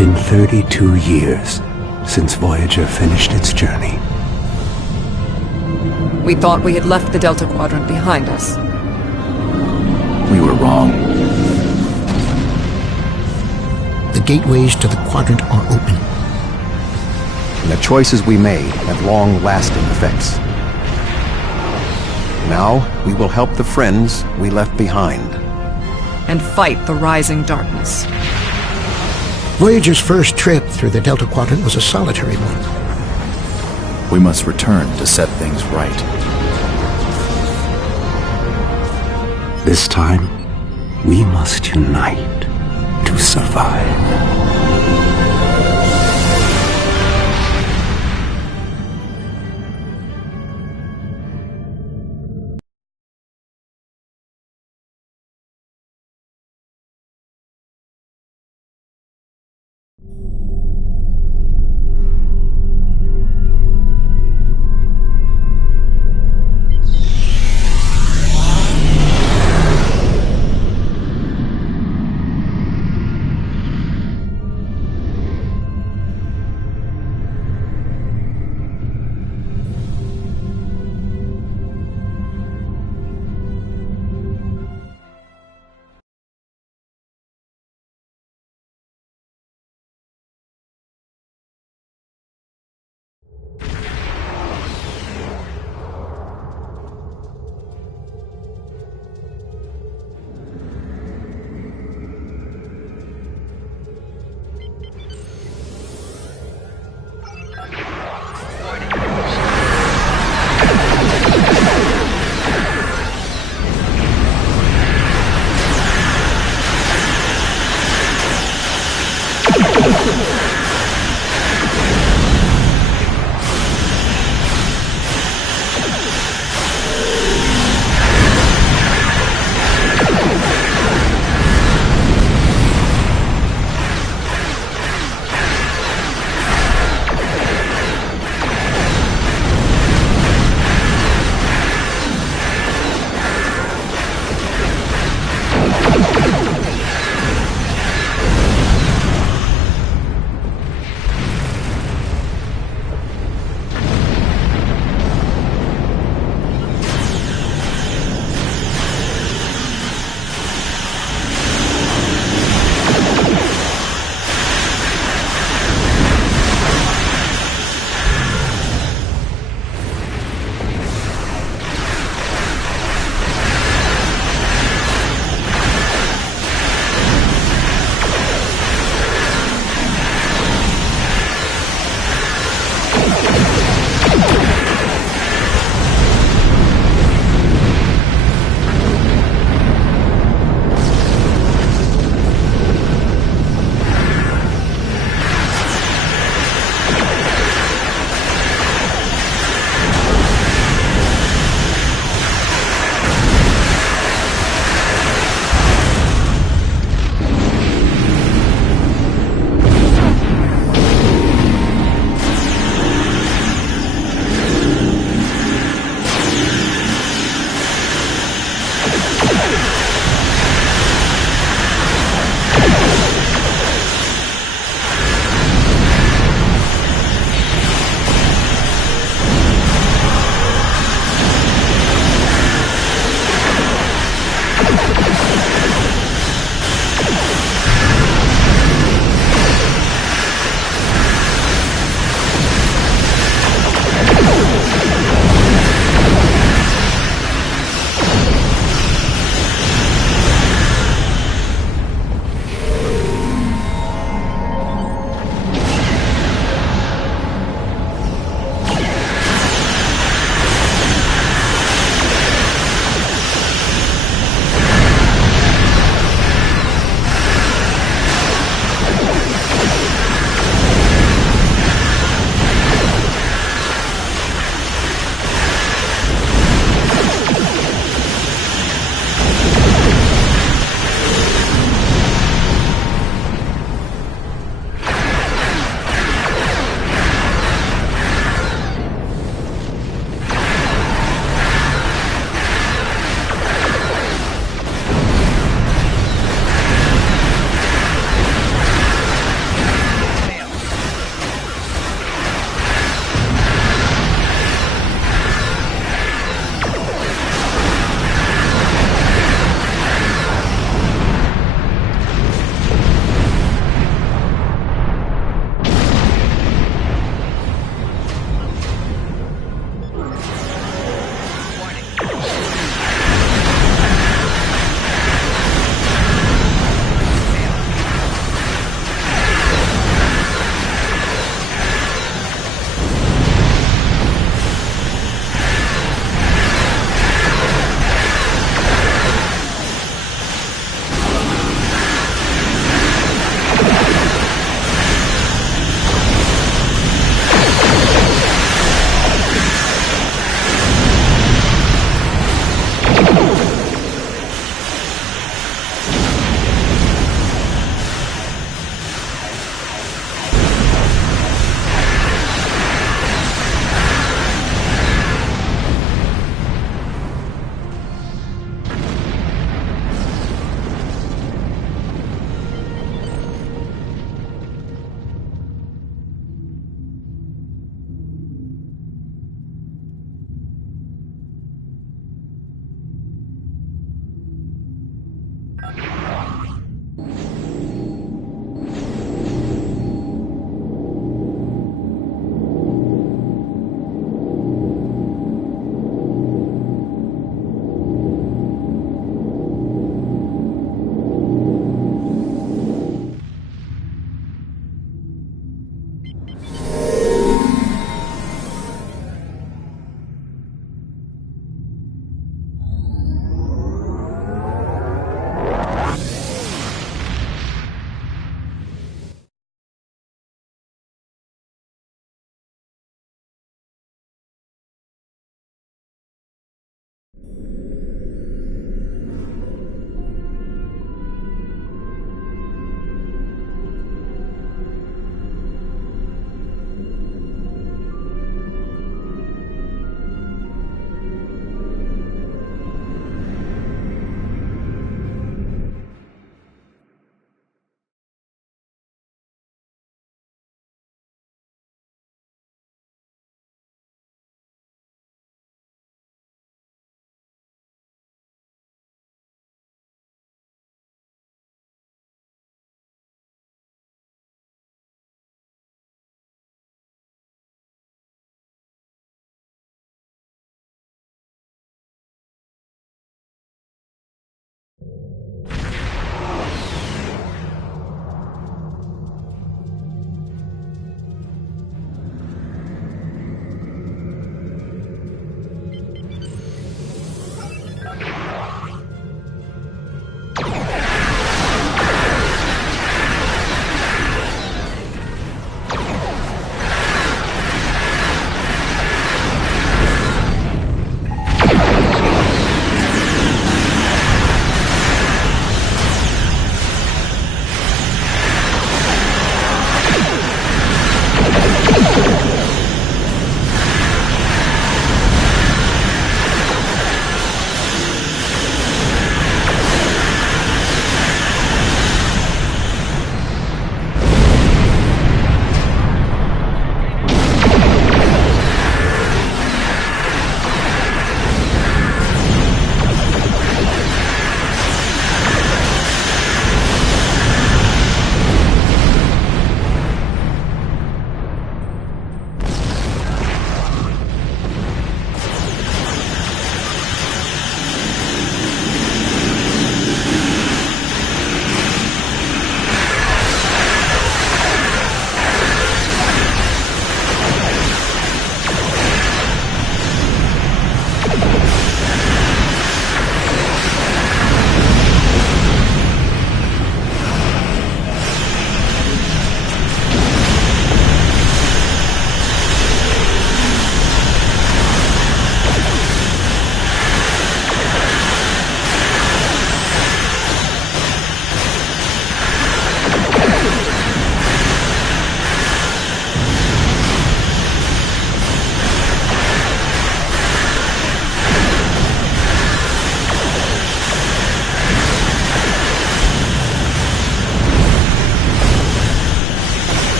been 32 years since Voyager finished its journey. We thought we had left the Delta Quadrant behind us. We were wrong. The gateways to the quadrant are open. And the choices we made have long-lasting effects. Now, we will help the friends we left behind. And fight the rising darkness. Voyager's first trip through the Delta Quadrant was a solitary one. We must return to set things right. This time, we must unite to survive.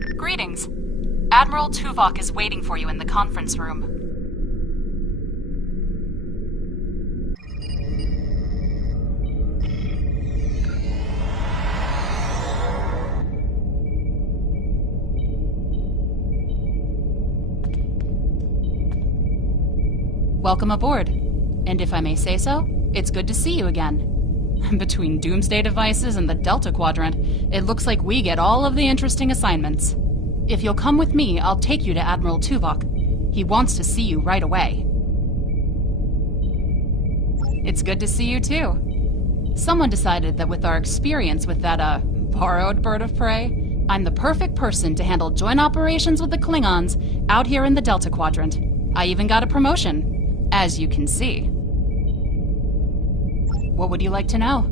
Greetings. Admiral Tuvok is waiting for you in the conference room. Welcome aboard. And if I may say so, it's good to see you again. Between doomsday devices and the Delta Quadrant, it looks like we get all of the interesting assignments. If you'll come with me, I'll take you to Admiral Tuvok. He wants to see you right away. It's good to see you too. Someone decided that with our experience with that, borrowed bird of prey, I'm the perfect person to handle joint operations with the Klingons out here in the Delta Quadrant. I even got a promotion, as you can see. What would you like to know?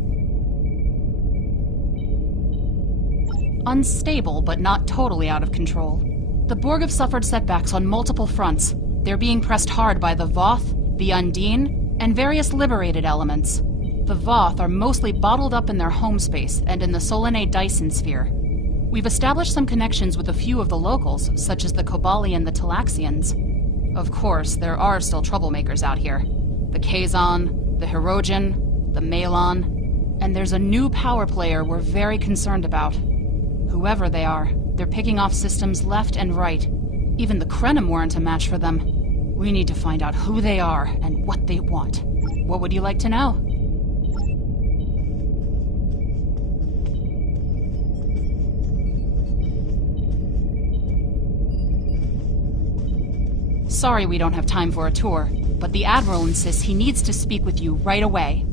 Unstable, but not totally out of control. The Borg have suffered setbacks on multiple fronts. They're being pressed hard by the Voth, the Undine, and various liberated elements. The Voth are mostly bottled up in their home space and in the Solanae Dyson sphere. We've established some connections with a few of the locals, such as the Kobali and the Talaxians. Of course, there are still troublemakers out here. The Kazon, the Hirogen, the Malon, and there's a new power player we're very concerned about. Whoever they are, they're picking off systems left and right. Even the Krenim weren't a match for them. We need to find out who they are and what they want. What would you like to know? Sorry we don't have time for a tour, but the Admiral insists he needs to speak with you right away.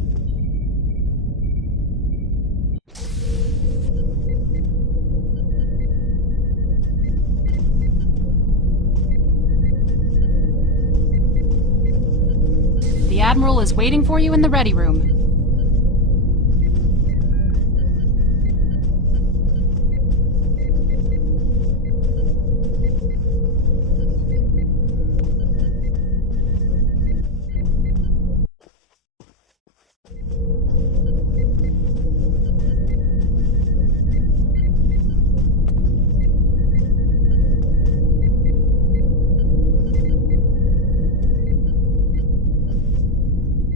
The Admiral is waiting for you in the ready room.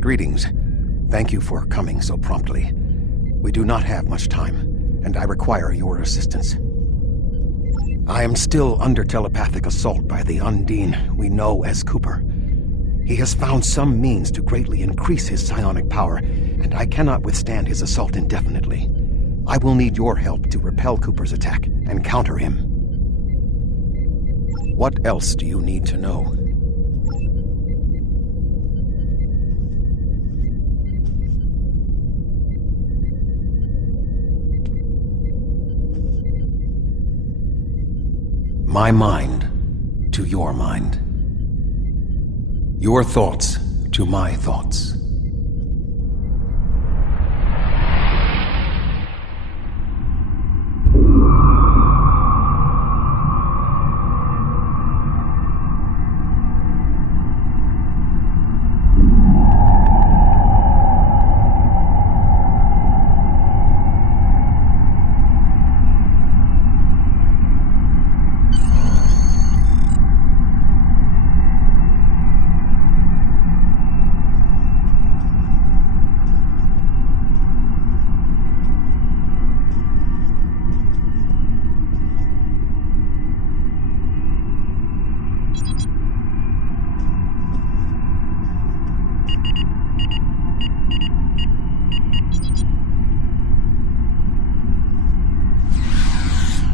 Greetings. Thank you for coming so promptly. We do not have much time, and I require your assistance. I am still under telepathic assault by the Undine we know as Cooper. He has found some means to greatly increase his psionic power, and I cannot withstand his assault indefinitely. I will need your help to repel Cooper's attack and counter him. What else do you need to know? My mind to your mind. Your thoughts to my thoughts.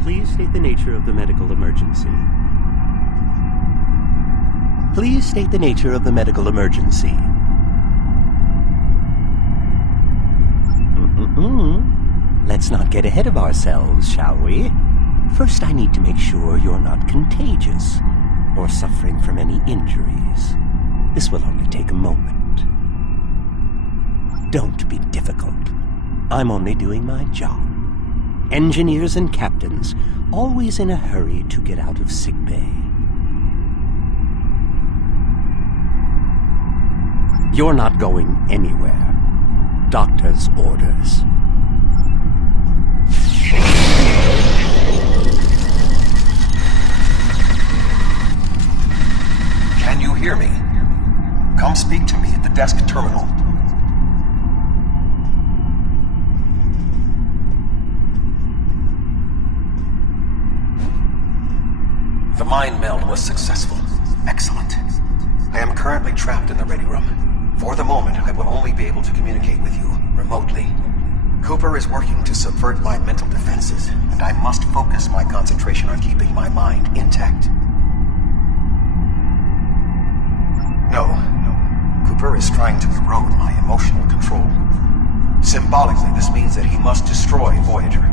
Please state the nature of the medical emergency. Please state the nature of the medical emergency. Let's not get ahead of ourselves, shall we? First, I need to make sure you're not contagious or suffering from any injuries. This will only take a moment. Don't be difficult. I'm only doing my job. Engineers and captains, always in a hurry to get out of sickbay. You're not going anywhere. Doctor's orders. desk terminal. The mind meld was successful. Excellent. I am currently trapped in the ready room. For the moment, I will only be able to communicate with you remotely. Cooper is working to subvert my mental defenses, and I must focus my concentration on keeping my mind intact. No. Cooper is trying to erode my emotional control. Symbolically, this means that he must destroy Voyager.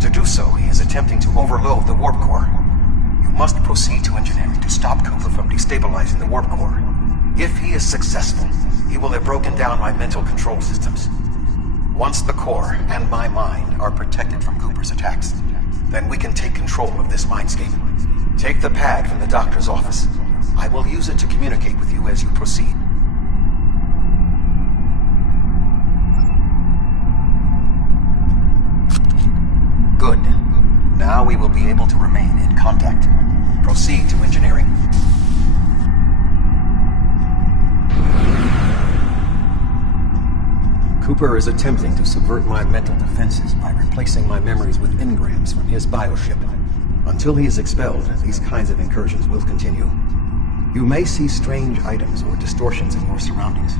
To do so, he is attempting to overload the warp core. You must proceed to engineering to stop Cooper from destabilizing the warp core. If he is successful, he will have broken down my mental control systems. Once the core and my mind are protected from Cooper's attacks, then we can take control of this mindscape. Take the pad from the doctor's office. I will use it to communicate with you as you proceed. Good. Now we will be able to remain in contact. Proceed to engineering. Cooper is attempting to subvert my mental defenses by replacing my memories with engrams from his bioship. Until he is expelled, these kinds of incursions will continue. You may see strange items or distortions in your surroundings.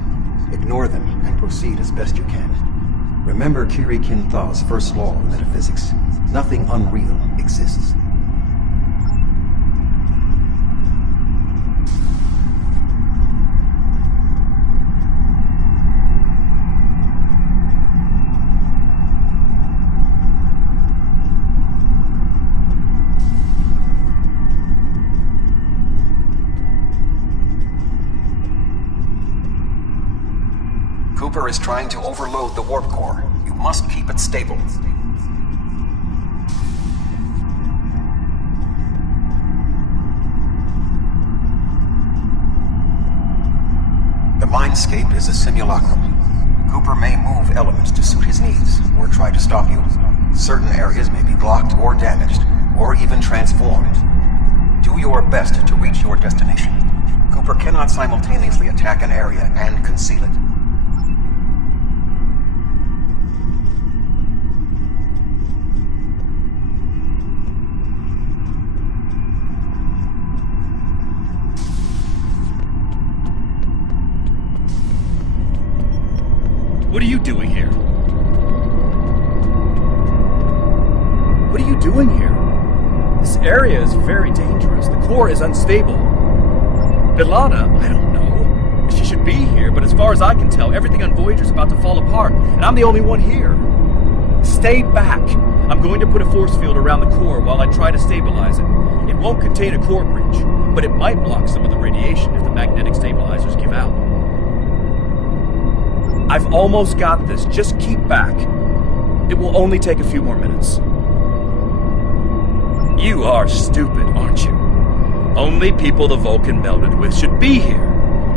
Ignore them and proceed as best you can. Remember Kiri Kin Thaw's first law of metaphysics. Nothing unreal exists. Cooper is trying to overload the warp core. You must keep it stable. The mindscape is a simulacrum. Cooper may move elements to suit his needs, or try to stop you. Certain areas may be blocked or damaged, or even transformed. Do your best to reach your destination. Cooper cannot simultaneously attack an area and conceal it. What are you doing here? What are you doing here? This area is very dangerous. The core is unstable. B'Elanna, I don't know. She should be here, but as far as I can tell, everything on Voyager is about to fall apart, and I'm the only one here. Stay back. I'm going to put a force field around the core while I try to stabilize it. It won't contain a core breach, but it might block some of the radiation if the magnetic stabilizers give out. I've almost got this. Just keep back. It will only take a few more minutes. You are stupid, aren't you? Only people the Vulcan melded with should be here.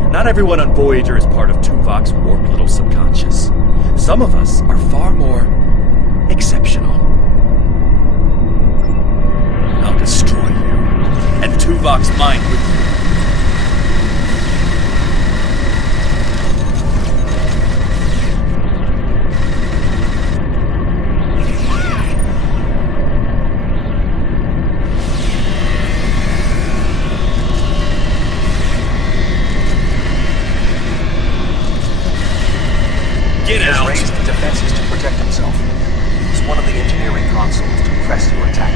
Not everyone on Voyager is part of Tuvok's warped little subconscious. Some of us are far more exceptional. I'll destroy you, and Tuvok's mind with you. He has raised the defenses to protect himself. Use one of the engineering consoles to press your attack.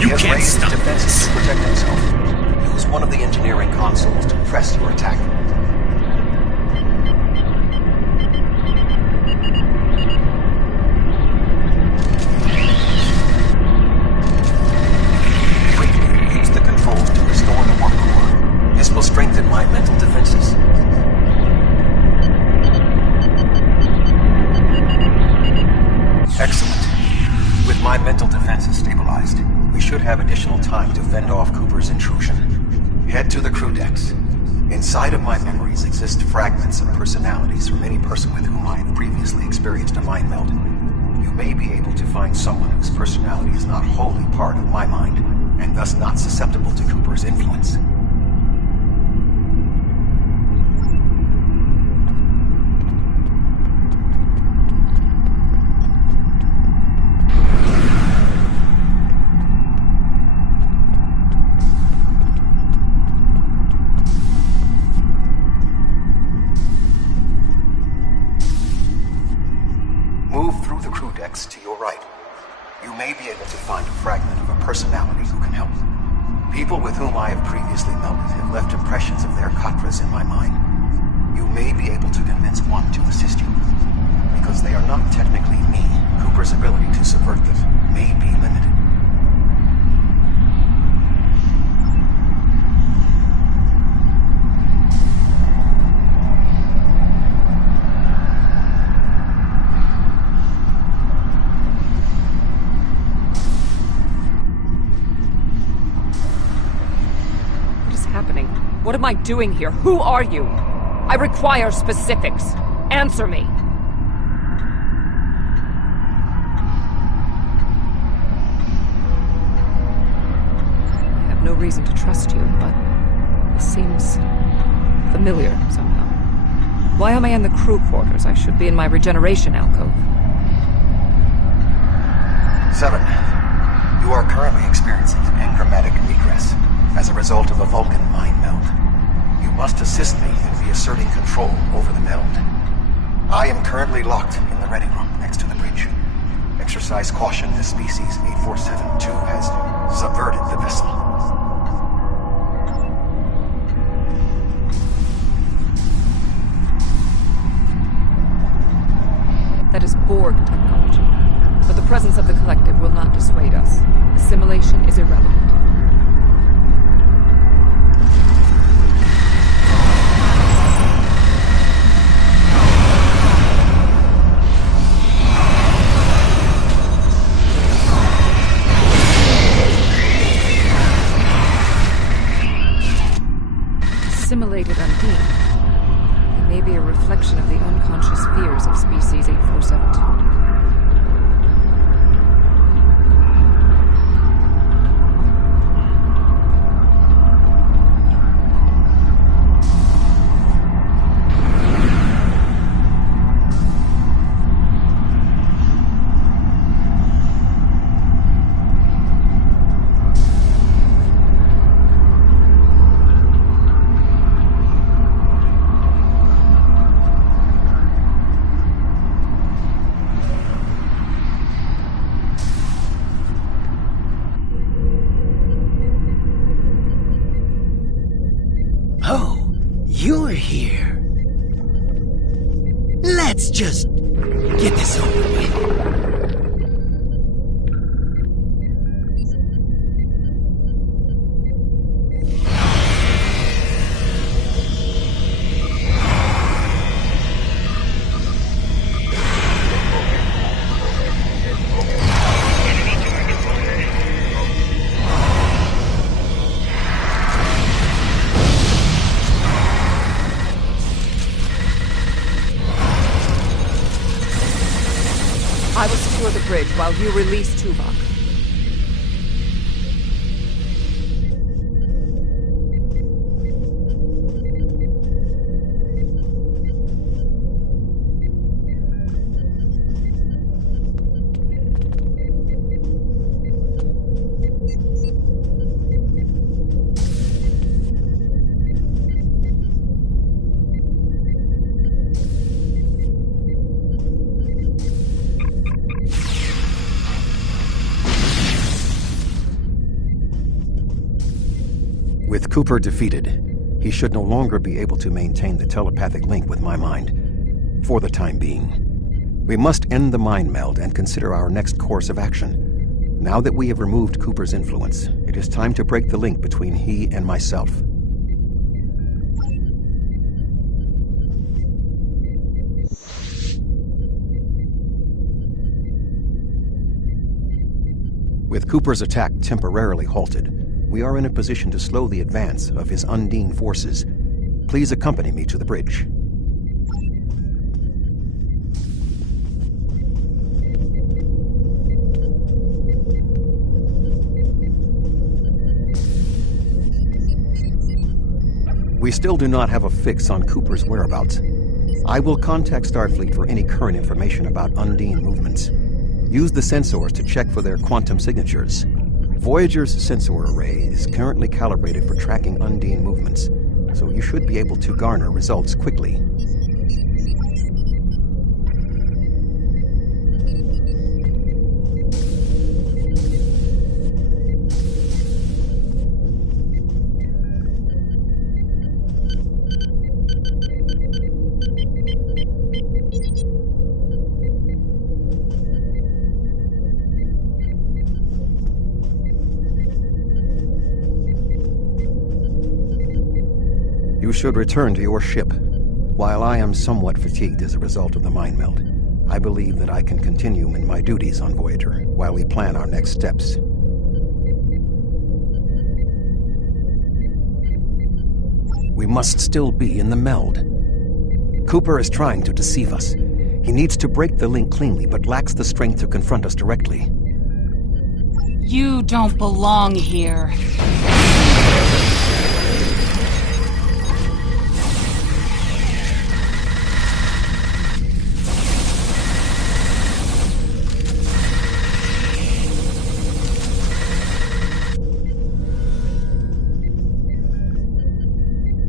You can't stop defenses to protect himself. Use one of the engineering consoles to press your attack. Quickly use the controls to restore the warp core. This will strengthen my mental defenses. Excellent. With my mental defenses stabilized, should have additional time to fend off Cooper's intrusion. Head to the crew decks. Inside of my memories exist fragments of personalities from any person with whom I have previously experienced a mind meld. You may be able to find someone whose personality is not wholly part of my mind, and thus not susceptible to Cooper's influence. Move through the crew decks to your right. You may be able to find a fragment of a personality who can help. People with whom I have previously melded have left impressions of their Katras in my mind. You may be able to convince one to assist you. Because they are not technically me, Cooper's ability to subvert them may be limited. What am I doing here? Who are you? I require specifics. Answer me. I have no reason to trust you, but this seems familiar somehow. Why am I in the crew quarters? I should be in my regeneration alcove. 7. You are currently experiencing enigmatic regress as a result of a Vulcan mind meld. You must assist me in reasserting control over the meld. I am currently locked in the ready room next to the bridge. Exercise caution as species 8472 has subverted the vessel. That is Borg technology. But the presence of the collective will not dissuade us. Assimilation is irrelevant. Assimilated Undine. It may be a reflection of the unconscious fears of species 8472. You're here. Let's just get this over with. I will secure the bridge while you release Tuvok. With Cooper defeated, he should no longer be able to maintain the telepathic link with my mind, for the time being. We must end the mind meld and consider our next course of action. Now that we have removed Cooper's influence, it is time to break the link between he and myself. With Cooper's attack temporarily halted. We are in a position to slow the advance of his Undine forces. Please accompany me to the bridge. We still do not have a fix on Cooper's whereabouts. I will contact Starfleet for any current information about Undine movements. Use the sensors to check for their quantum signatures. Voyager's sensor array is currently calibrated for tracking Undine movements, so you should be able to garner results quickly. You should return to your ship. While I am somewhat fatigued as a result of the mind meld, I believe that I can continue in my duties on Voyager while we plan our next steps. We must still be in the meld. Cooper is trying to deceive us. He needs to break the link cleanly, but lacks the strength to confront us directly. You don't belong here.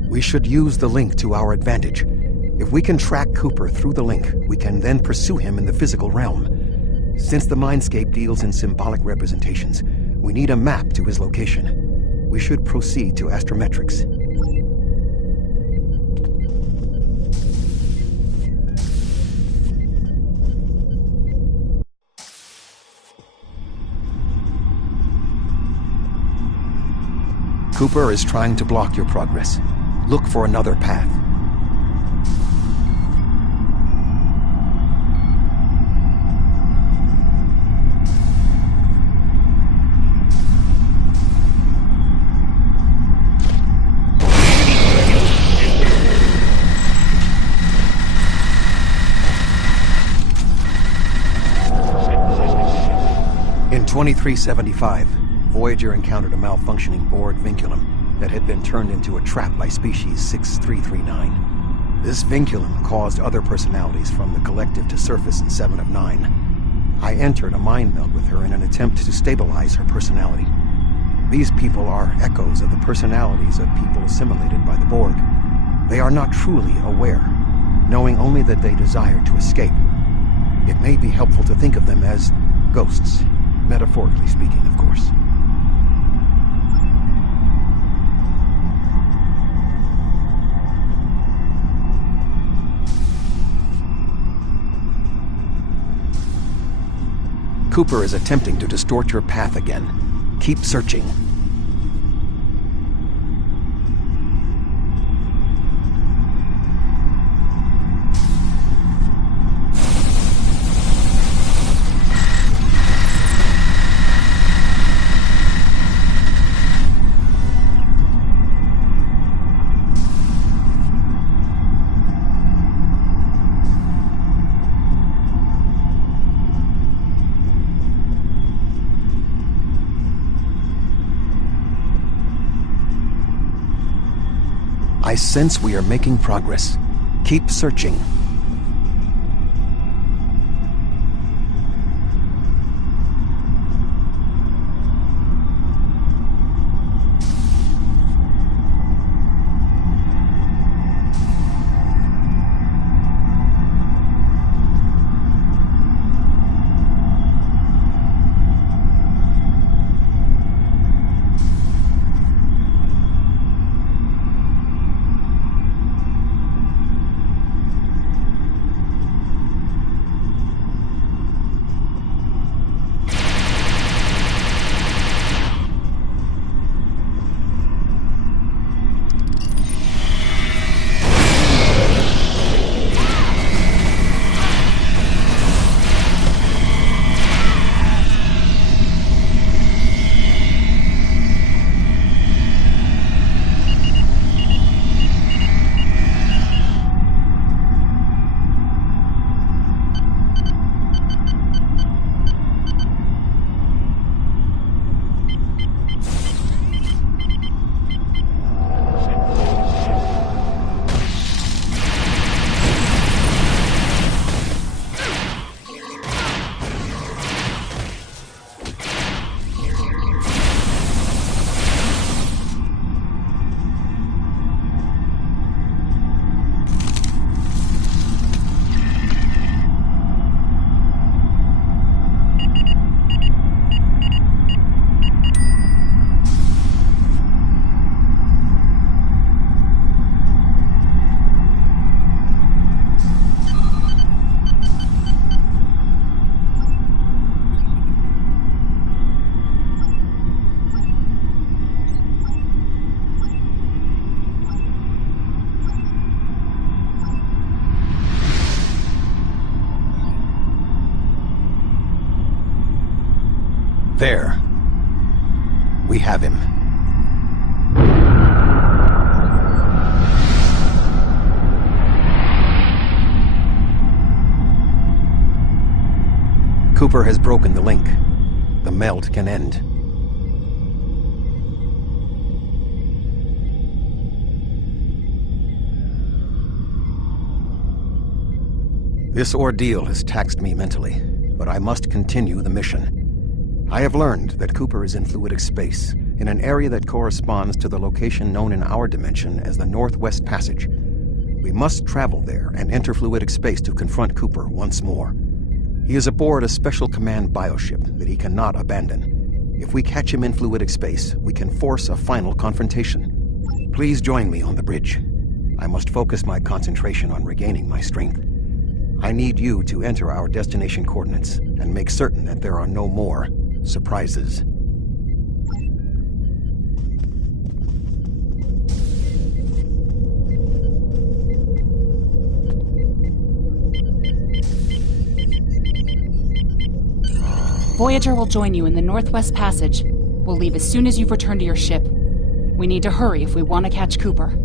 We should use the link to our advantage. If we can track Cooper through the link, we can then pursue him in the physical realm. Since the Mindscape deals in symbolic representations, we need a map to his location. We should proceed to astrometrics. Cooper is trying to block your progress. Look for another path. In 2375, Voyager encountered a malfunctioning Borg vinculum that had been turned into a trap by species 6339. This vinculum caused other personalities from the collective to surface in 7 of 9. I entered a mind meld with her in an attempt to stabilize her personality. These people are echoes of the personalities of people assimilated by the Borg. They are not truly aware, knowing only that they desire to escape. It may be helpful to think of them as ghosts, metaphorically speaking, of course. Cooper is attempting to distort your path again. Keep searching. I sense we are making progress. Keep searching. There. We have him. Cooper has broken the link. The meld can end. This ordeal has taxed me mentally, but I must continue the mission. I have learned that Cooper is in fluidic space, in an area that corresponds to the location known in our dimension as the Northwest Passage. We must travel there and enter fluidic space to confront Cooper once more. He is aboard a special command bioship that he cannot abandon. If we catch him in fluidic space, we can force a final confrontation. Please join me on the bridge. I must focus my concentration on regaining my strength. I need you to enter our destination coordinates and make certain that there are no more surprises. Voyager will join you in the Northwest Passage. We'll leave as soon as you've returned to your ship. We need to hurry if we want to catch Cooper.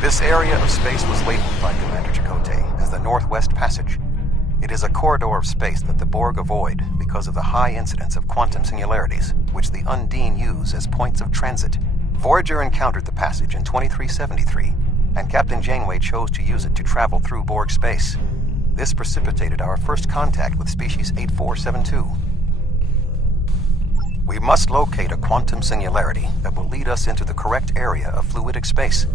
This area of space was labeled by Commander Chakotay as the Northwest Passage. It is a corridor of space that the Borg avoid because of the high incidence of quantum singularities, which the Undine use as points of transit. Voyager encountered the passage in 2373, and Captain Janeway chose to use it to travel through Borg space. This precipitated our first contact with species 8472. We must locate a quantum singularity that will lead us into the correct area of fluidic space.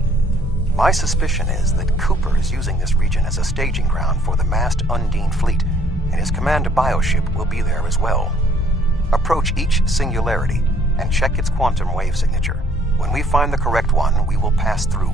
My suspicion is that Cooper is using this region as a staging ground for the massed Undine fleet, and his command bioship will be there as well. Approach each singularity and check its quantum wave signature. When we find the correct one, we will pass through.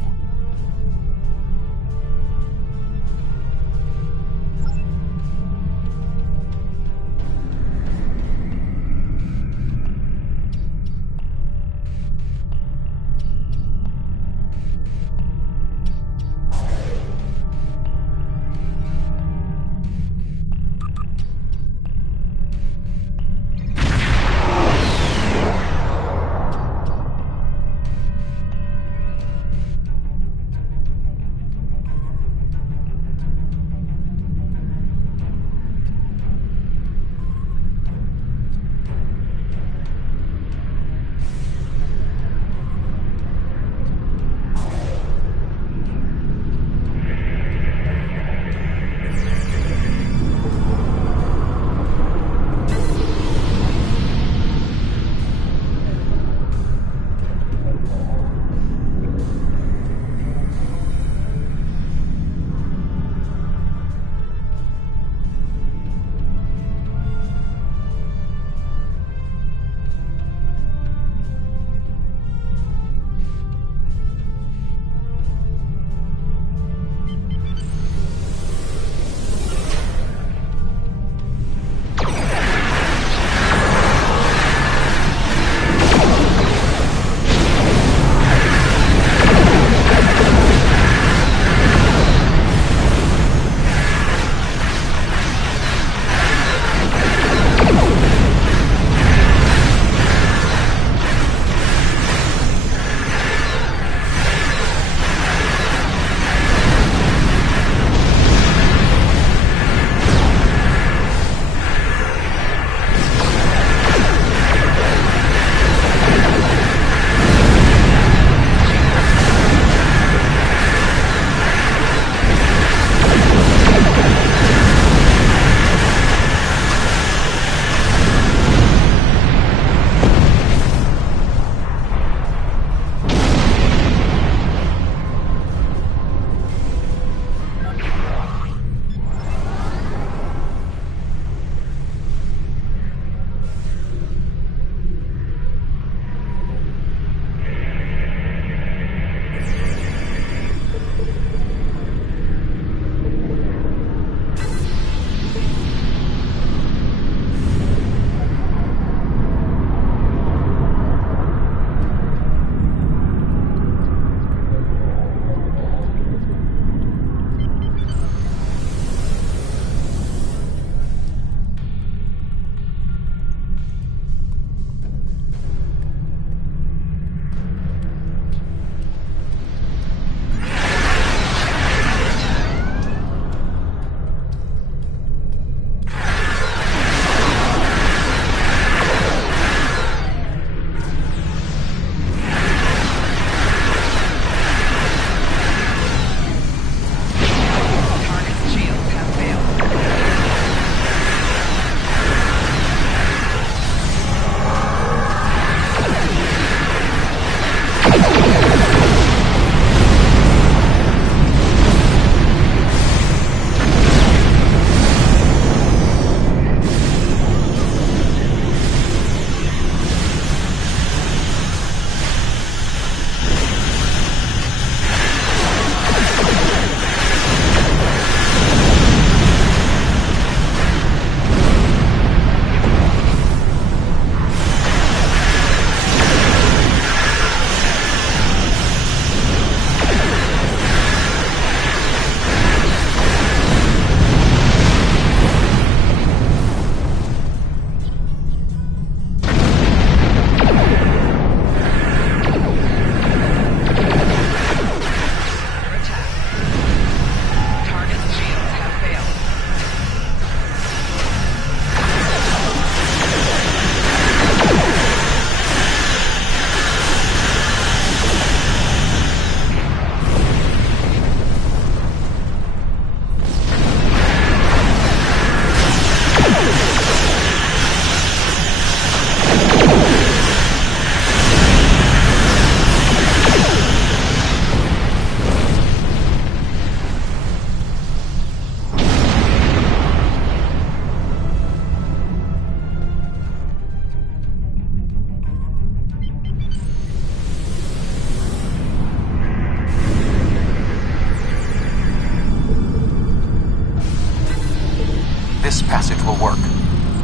work.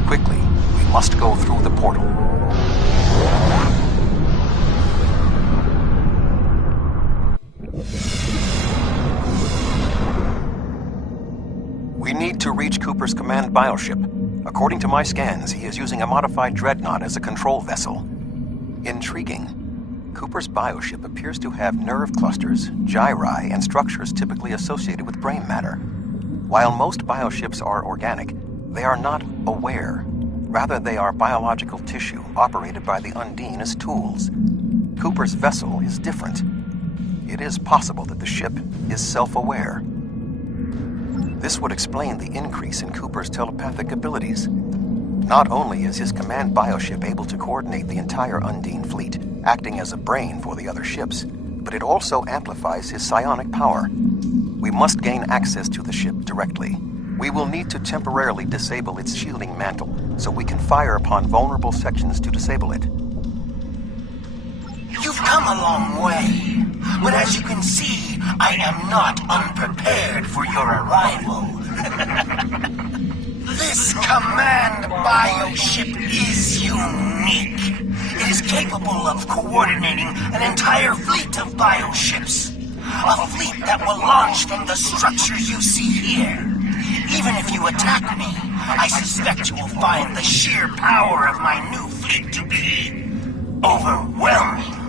Quickly, we must go through the portal. We need to reach Cooper's command bioship. According to my scans, he is using a modified dreadnought as a control vessel. Intriguing. Cooper's bioship appears to have nerve clusters, gyri, and structures typically associated with brain matter. While most bioships are organic, they are not aware. Rather, they are biological tissue operated by the Undine as tools. Cooper's vessel is different. It is possible that the ship is self-aware. This would explain the increase in Cooper's telepathic abilities. Not only is his command bioship able to coordinate the entire Undine fleet, acting as a brain for the other ships, but it also amplifies his psionic power. We must gain access to the ship directly. We will need to temporarily disable its shielding mantle, so we can fire upon vulnerable sections to disable it. You've come a long way, but as you can see, I am not unprepared for your arrival. This command bioship is unique. It is capable of coordinating an entire fleet of bioships. A fleet that will launch from the structure you see here. Even if you attack me, I suspect you will find the sheer power of my new fleet to be overwhelming.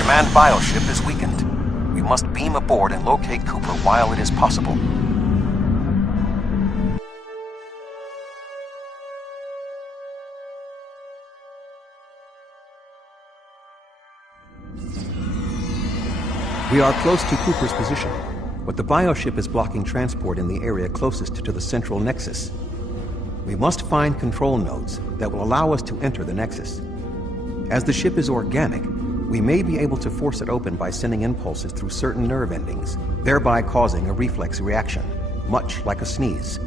Command bioship is weakened. We must beam aboard and locate Cooper while it is possible. We are close to Cooper's position, but the bioship is blocking transport in the area closest to the central nexus. We must find control nodes that will allow us to enter the nexus. As the ship is organic, we may be able to force it open by sending impulses through certain nerve endings, thereby causing a reflex reaction, much like a sneeze.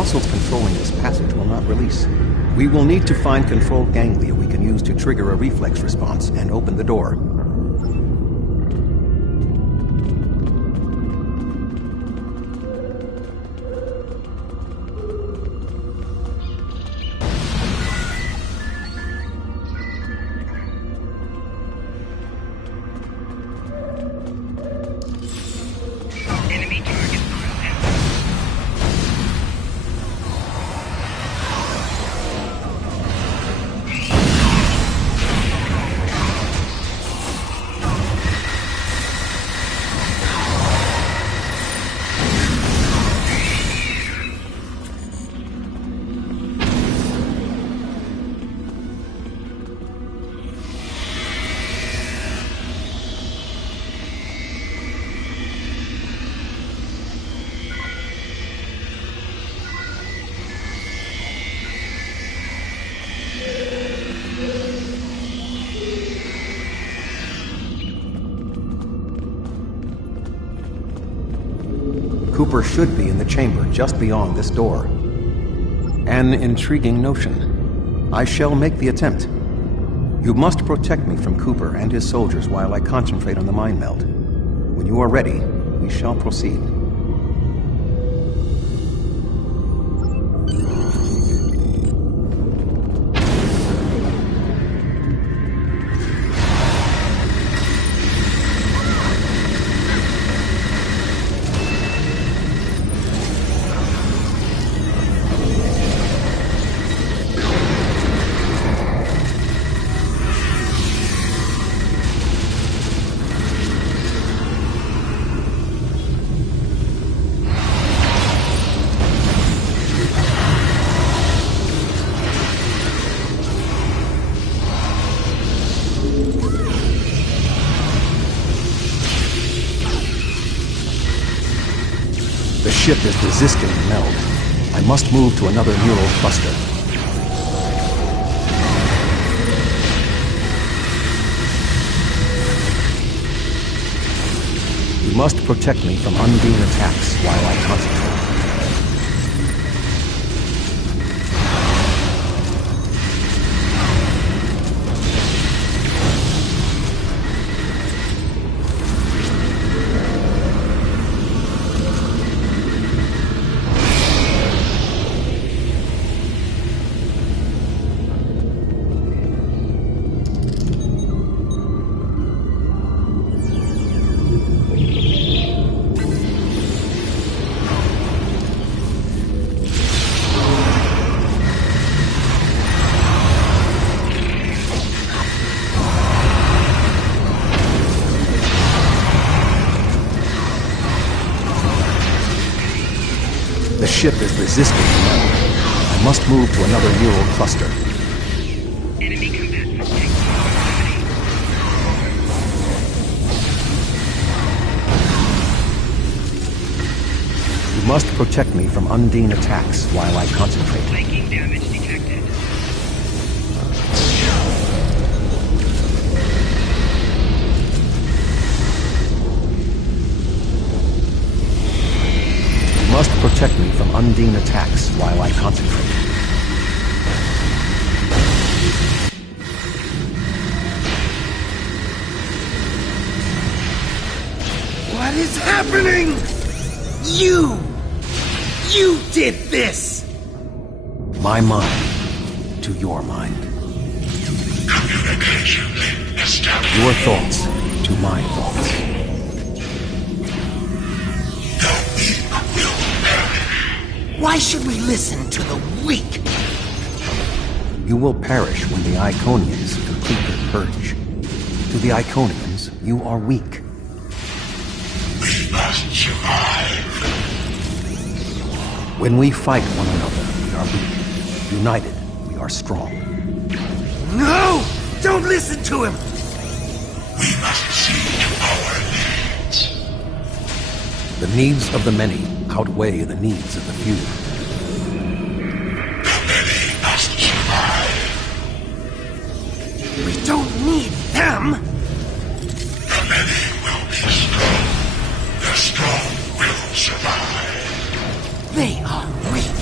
muscles controlling this passage will not release. We will need to find controlled ganglia we can use to trigger a reflex response and open the door. Cooper should be in the chamber just beyond this door. An intriguing notion. I shall make the attempt. You must protect me from Cooper and his soldiers while I concentrate on the mind meld. When you are ready, we shall proceed. The ship is resisting the meld. I must move to another neural cluster. You must protect me from undine attacks while I concentrate. The ship is resisting the meld. I must move to another neural cluster. Enemy combatants You must protect me from undine attacks while I concentrate. Flanking damage detected. You must protect me from undine attacks while I concentrate. What is happening? You did this! My mind to your mind. Communication established. Your thoughts to my thoughts. The weak will perish. Why should we listen to the weak? You will perish when the Iconians complete their purge. To the Iconians, you are weak. We must survive. When we fight one another, we are weak. United, we are strong. No! Don't listen to him! We must see to our needs. The needs of the many outweigh the needs of the few. The many must survive. We don't need them! The many will be strong. The strong will survive. They are weak.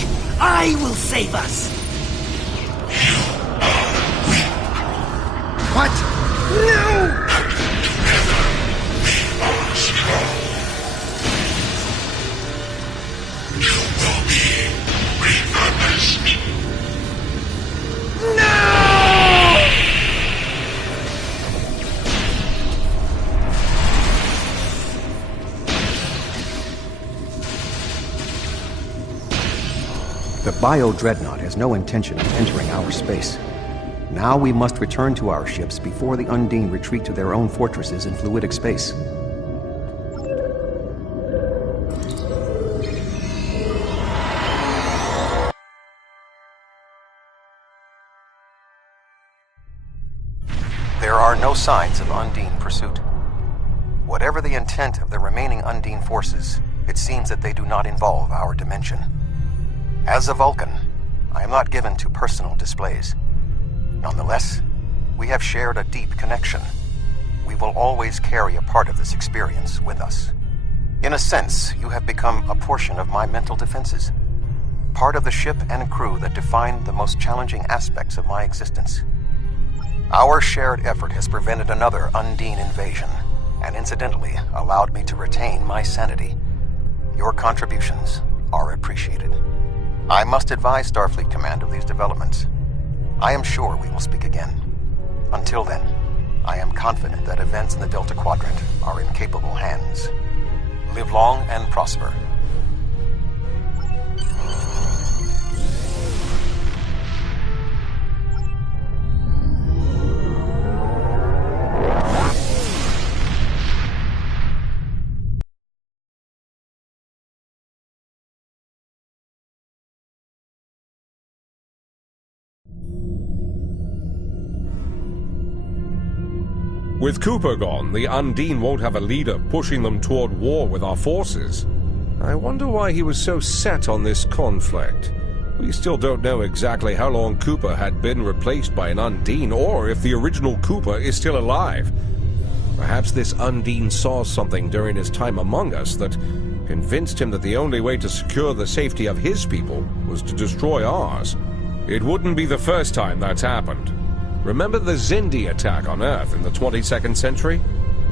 I will save us! What? No! The Bio-Dreadnought has no intention of entering our space. Now we must return to our ships before the Undine retreat to their own fortresses in fluidic space. There are no signs of Undine pursuit. Whatever the intent of the remaining Undine forces, it seems that they do not involve our dimension. As a Vulcan, I am not given to personal displays. Nonetheless, we have shared a deep connection. We will always carry a part of this experience with us. In a sense, you have become a portion of my mental defenses. Part of the ship and crew that define the most challenging aspects of my existence. Our shared effort has prevented another Undine invasion, and incidentally allowed me to retain my sanity. Your contributions are appreciated. I must advise Starfleet Command of these developments. I am sure we will speak again. Until then, I am confident that events in the Delta Quadrant are in capable hands. Live long and prosper. With Cooper gone, the Undine won't have a leader pushing them toward war with our forces. I wonder why he was so set on this conflict. We still don't know exactly how long Cooper had been replaced by an Undine, or if the original Cooper is still alive. Perhaps this Undine saw something during his time among us that convinced him that the only way to secure the safety of his people was to destroy ours. It wouldn't be the first time that's happened. Remember the Xindi attack on Earth in the 22nd century?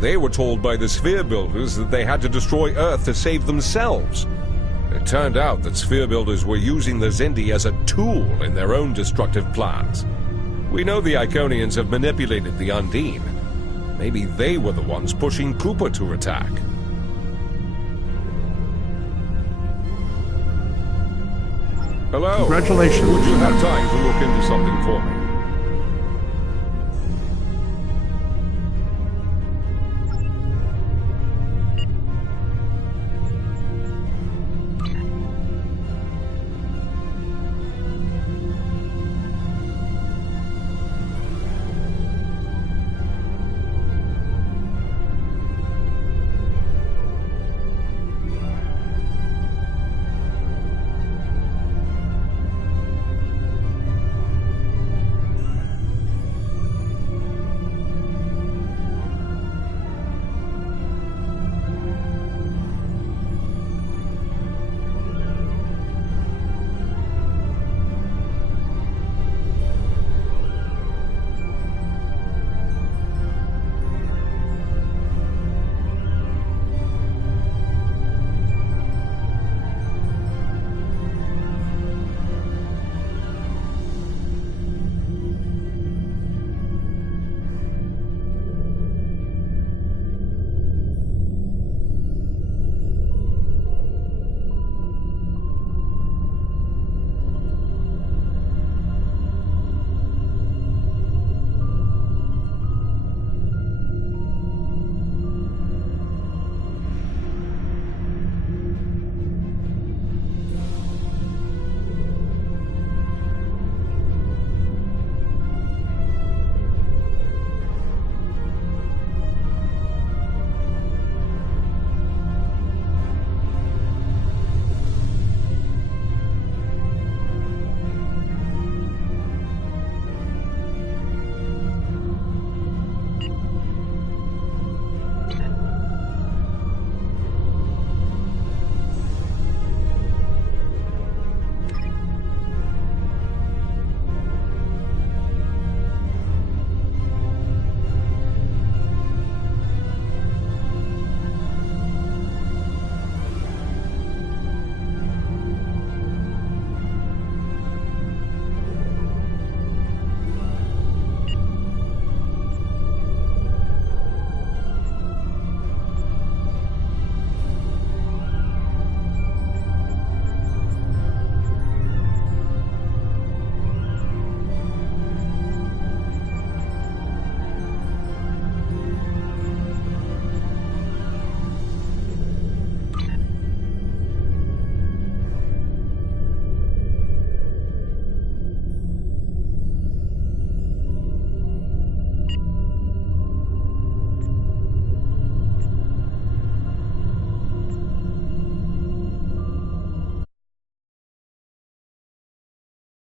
They were told by the Sphere Builders that they had to destroy Earth to save themselves. It turned out that Sphere Builders were using the Xindi as a tool in their own destructive plans. We know the Iconians have manipulated the Undine. Maybe they were the ones pushing Cooper to attack. Hello. Congratulations. Would you have time to look into something for me?